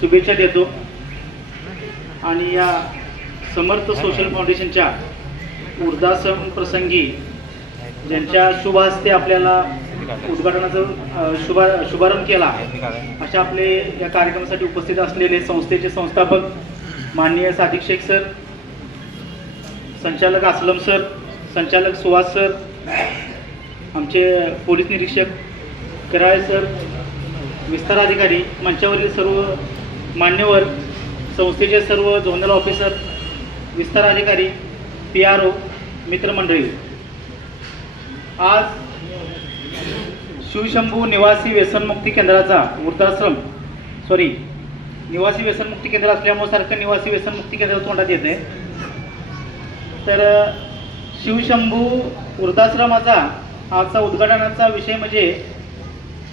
शुभेच्छा देतो आणि या समर्थ सोशल फाउंडेशनच्या उर्दासम प्रसंगी ज्यांच्या शुभ हस्ते आपल्याला उद्घाटनाचा शुभा शुभारंभ केला अशा आपले या कार्यक्रमासाठी उपस्थित असलेले संस्थेचे संस्थापक माननीय साधिक शेख सर संचालक असलम सर संचालक सुहास सर आमचे पोलीस निरीक्षक कराळे सर विस्तार अधिकारी मंचावरील सर्व मान्यवर संस्थेचे सर्व झोनल ऑफिसर विस्तार अधिकारी पी आर ओ मित्रमंडळी आज शिवशंभू निवासी व्यसनमुक्ती केंद्राचा वृद्धाश्रम सॉरी निवासी व्यसनमुक्ती केंद्र असल्यामुळे सारखं निवासी व्यसनमुक्ती केंद्र तोंडात येते तर शिवशंभू वृद्धाश्रमाचा आजचा उद्घाटनाचा विषय म्हणजे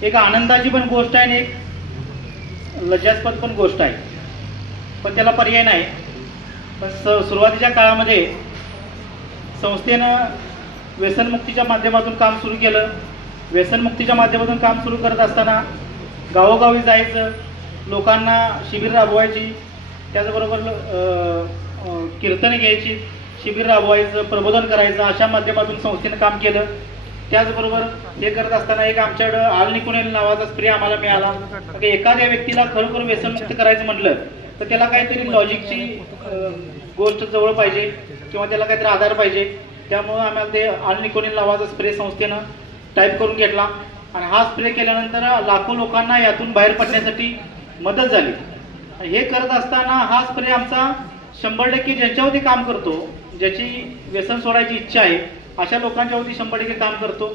एक आनंदाची पण गोष्ट आहे आणि एक लज्जास्पद पण गोष्ट आहे पण त्याला पर्याय नाही पण स सुरुवातीच्या काळामध्ये संस्थेनं व्यसनमुक्तीच्या माध्यमातून काम सुरू केलं व्यसनमुक्तीच्या माध्यमातून काम सुरू करत असताना गावोगावी जायचं लोकांना शिबिर राबवायची त्याचबरोबर कीर्तन घ्यायची शिबिर राबवायचं प्रबोधन करायचं अशा माध्यमातून संस्थेनं काम केलं त्याचबरोबर हे करत असताना एक आमच्याकडं आल नावाचा स्प्रे आम्हाला मिळाला एखाद्या व्यक्तीला खरोखर व्यसनमुक्त करायचं म्हटलं तर त्याला काहीतरी लॉजिकची गोष्ट जवळ पाहिजे किंवा त्याला काहीतरी आधार पाहिजे त्यामुळं आम्हाला ते आल नावाचा स्प्रे संस्थेनं टाईप करून घेतला आणि हा स्प्रे केल्यानंतर लाखो लोकांना यातून बाहेर पडण्यासाठी मदत झाली हे करत असताना हा स्प्रे आमचा शंभर टक्के ज्यांच्यावरती काम करतो ज्याची व्यसन सोडायची इच्छा आहे अशा लोकांच्या वरती शंभर टक्के काम करतो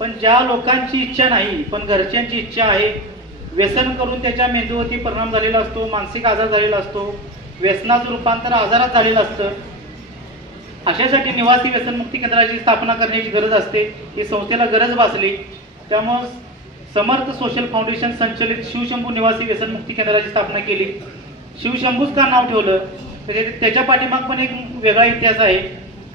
पण ज्या लोकांची इच्छा नाही पण घरच्यांची इच्छा आहे व्यसन करून त्याच्या मेंदूवरती परिणाम झालेला असतो मानसिक आजार झालेला असतो व्यसनाचं रूपांतर आजारात झालेलं असतं अशासाठी निवासी व्यसनमुक्ती केंद्राची स्थापना करण्याची गरज असते ही संस्थेला गरज भासली त्यामुळं समर्थ सोशल फाउंडेशन संचलित शिवशंभू निवासी व्यसनमुक्ती केंद्राची स्थापना केली शिवशंभूच का नाव ठेवलं त्याच्या पाठीमाग पण एक वेगळा इतिहास आहे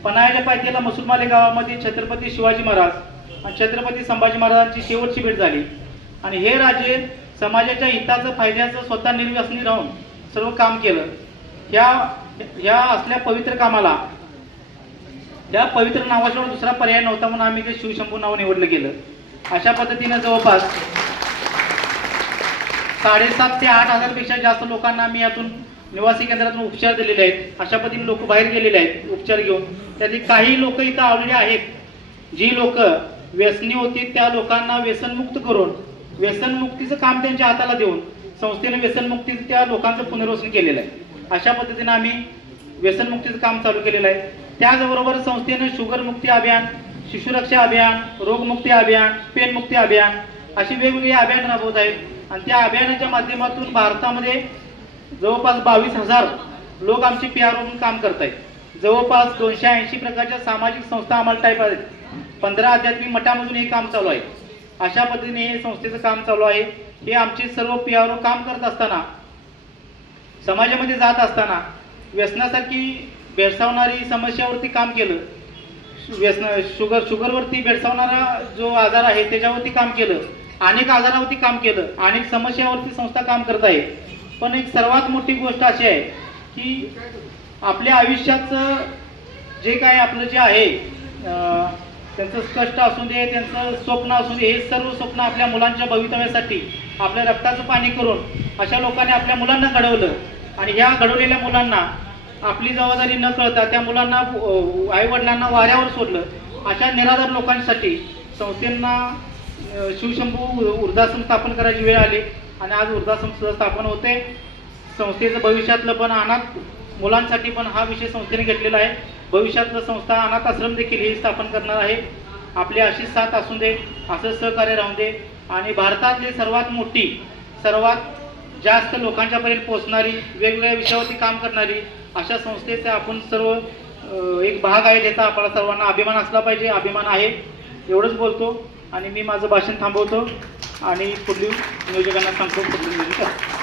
पन्हाळ्याच्या पायथ्याला मसुरमाले गावामध्ये छत्रपती शिवाजी महाराज आणि छत्रपती संभाजी महाराजांची शेवटची भेट झाली आणि हे राजे समाजाच्या हिताचं फायद्याचं स्वतः निर्व्यसनी राहून सर्व काम केलं या या असल्या पवित्र कामाला या पवित्र नावाशिवाय दुसरा पर्याय नव्हता म्हणून आम्ही ते शिवशंभू नाव निवडलं गेलं अशा पद्धतीनं जवळपास साडेसात ते आठ हजारपेक्षा जास्त लोकांना आम्ही यातून निवासी केंद्रातून उपचार दिलेले आहेत अशा पद्धतीने लोक बाहेर गेलेले आहेत उपचार घेऊन त्यातील काही लोक इथं ऑलरेडी आहेत जी लोक व्यसनी होती त्या लोकांना व्यसनमुक्त करून व्यसनमुक्तीचं काम त्यांच्या हाताला देऊन संस्थेने व्यसनमुक्ती त्या लोकांचं पुनर्वसन केलेलं आहे अशा पद्धतीने आम्ही व्यसनमुक्तीचं काम चालू केलेलं आहे त्याचबरोबर संस्थेने शुगर मुक्ती अभियान शिशुरक्षा अभियान रोगमुक्ती अभियान पेनमुक्ती अभियान अशी वेगवेगळी अभियान राबवत आहेत आणि त्या अभियानाच्या माध्यमातून भारतामध्ये जवळपास बावीस हजार लोक आमची पी आर म्हणून काम करत आहेत जवळपास दोनशे ऐंशी प्रकारच्या सामाजिक संस्था आम्हाला टाईप आहेत पंधरा आध्यात्मिक मठामधून हे काम चालू आहे अशा पद्धतीने हे संस्थेचं काम चालू आहे हे आमचे सर्व पी आर ओ काम करत असताना समाजामध्ये जात असताना व्यसनासारखी भेडसावणारी समस्यावरती काम केलं व्यसन शुगर शुगरवरती भेडसावणारा जो आजार आहे त्याच्यावरती काम केलं अनेक आजारावरती काम केलं अनेक समस्यावरती संस्था काम करत आहे पण एक सर्वात मोठी गोष्ट अशी आहे की आपल्या आयुष्याचं जे काय आपलं जे आहे त्यांचं स्पष्ट असू दे त्यांचं स्वप्न असू दे हे सर्व स्वप्न आपल्या मुलांच्या भवितव्यासाठी आपल्या रक्ताचं पाणी करून अशा लोकांनी आपल्या मुलांना घडवलं आणि ह्या घडवलेल्या मुलांना आपली जबाबदारी न कळता त्या मुलांना आईवडिलांना वाऱ्यावर सोडलं अशा निराधार लोकांसाठी संस्थेंना शिवशंभू वृद्धाश्रम स्थापन करायची वेळ आली आणि आज ऊर्जा संस्था स्थापन होते संस्थेचं भविष्यातलं पण अनाथ मुलांसाठी पण हा विषय संस्थेने घेतलेला आहे भविष्यातलं संस्था अनाथ आश्रम देखील ही स्थापन करणार आहे आपली अशी साथ असू दे असं सहकार्य राहू दे आणि भारतातली सर्वात मोठी सर्वात जास्त लोकांच्यापर्यंत पोहोचणारी वेगवेगळ्या विषयावरती काम करणारी अशा संस्थेचे आपण सर्व एक भाग आहे ज्याचा आपल्याला सर्वांना अभिमान असला पाहिजे अभिमान आहे एवढंच बोलतो आणि मी माझं भाषण थांबवतो आणि पुढील नियोजकांना सांगतो पुढील